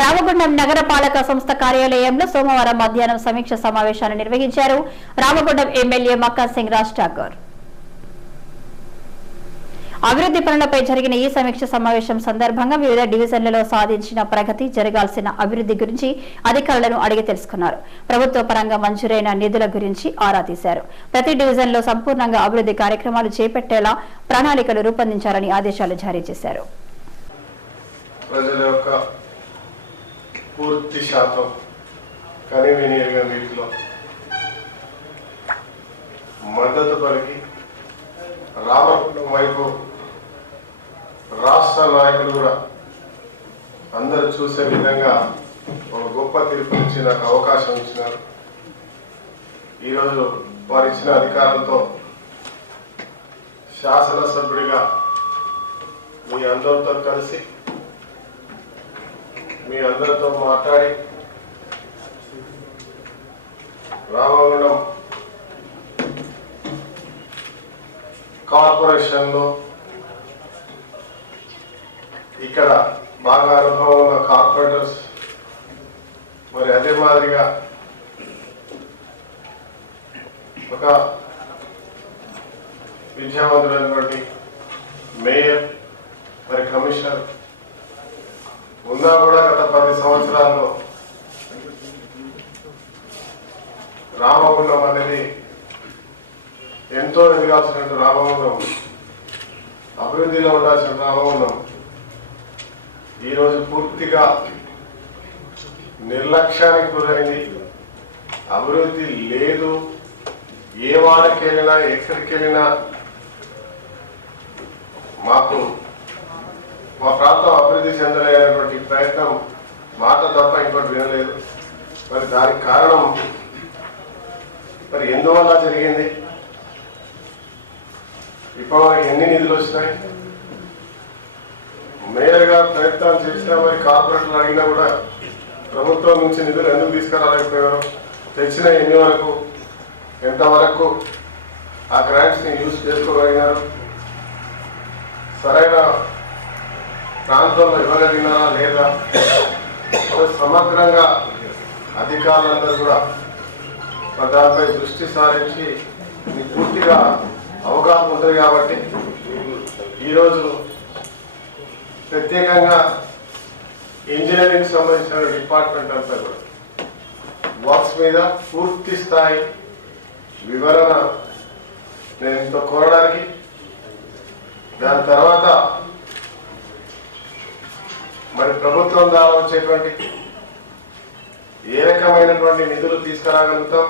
రామగుండం నగరపాలక సంస్థ కార్యాలయంలో సోమవారం మధ్యాహ్నం సమీక్ష సమావేశాన్ని నిర్వహించారు. రామగుండం ఎమ్మెల్యే మక్కా సింగ్ రాజ్ ఠాకూర్ అభివృద్ధి పనులపై జరిగిన ఈ సమీక్ష సమావేశం సందర్భంగా వివిధ డివిజన్లలో సాధించిన ప్రగతి జరగాల్సిన అభివృద్ధి గురించి అధికారులను అడిగి తెలుసుకున్నారు. ప్రభుత్వ పరంగా మంజూరైన నిధుల గురించి ఆరా తీశారు. ప్రతి డివిజన్లో సంపూర్ణంగా అభివృద్ధి కార్యక్రమాలు చేపట్టేలా ప్రణాళికలు రూపొందించాలని ఆదేశాలు జారీ చేశారు. ప్రజల యొక్క పూర్తి శాతం కనివినియర్గా వీటిలో. మద్దతు పలికి రామగుండం వైపు రాష్ట్ర నాయకులు కూడా అందరూ చూసే విధంగా ఒక గొప్ప తీర్పు ఇచ్చి నాకు అవకాశం ఇచ్చినారు. ఈరోజు వారు ఇచ్చిన అధికారంతో శాసనసభ్యుడిగా మీ అందరితో కలిసి మీ అందరితో మాట్లాడి రామగుండం కార్పొరేషన్లో ఇక్కడ బాగా అనుభవం ఉన్న కార్పొరేటర్స్ మరి అదే మాదిరిగా ఒక విద్యావంతులైనటువంటి మేయర్ మరి కమిషనర్ ఉన్నా కూడా గత పది సంవత్సరాల్లో రామగుండం అనేది ఎంతో ఎదగాల్సిన రామగుండం. అభివృద్ధిలో ఉండాల్సిన రామగుండం. ఈరోజు పూర్తిగా నిర్లక్ష్యానికి గురైంది. అభివృద్ధి లేదు. ఏ వారికి వెళ్ళినా ఎక్కడికి వెళ్ళినా మాకు మా ప్రాంతం అభివృద్ధి చెందలేనటువంటి ప్రయత్నం మాట తప్ప ఇంకోటి వినలేదు. మరి దానికి కారణం మరి ఎందువల్ల జరిగింది? ఇప్పటివరకు ఎన్ని నిధులు వచ్చినాయి? మేయర్ గారు ప్రయత్నాలు చేసినా మరి కార్పొరేటర్లు అడిగినా కూడా ప్రభుత్వం నుంచి నిధులు ఎందుకు తీసుకురాలేకపోయారు? తెచ్చిన ఎన్ని వరకు? ఎంతవరకు ఆ గ్రాంట్స్ని యూజ్ చేసుకోగలిగినారు? సరైన ప్రాంతంలో ఇవ్వగలిగినా లేదా సమగ్రంగా అధికారులందరూ కూడా దానిపై దృష్టి సారించి మీకు పూర్తిగా అవగాహన ఉంటుంది కాబట్టి ఈరోజు ప్రత్యేకంగా ఇంజనీరింగ్ సంబంధించిన డిపార్ట్మెంట్ అంతా కూడా వర్క్స్ మీద పూర్తి స్థాయి వివరణ నేను ఇంత కోరడానికి దాని తర్వాత మరి ప్రభుత్వం ద్వారా వచ్చేటువంటి ఏ రకమైనటువంటి నిధులు తీసుకురాగలుగుతాం?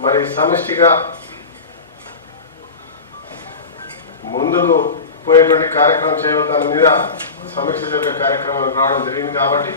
మరి సమిష్టిగా ముందుకు పోయేటువంటి కార్యక్రమం చేయడం మీద సమీక్ష జరిగే కార్యక్రమం రావడం జరిగింది కాబట్టి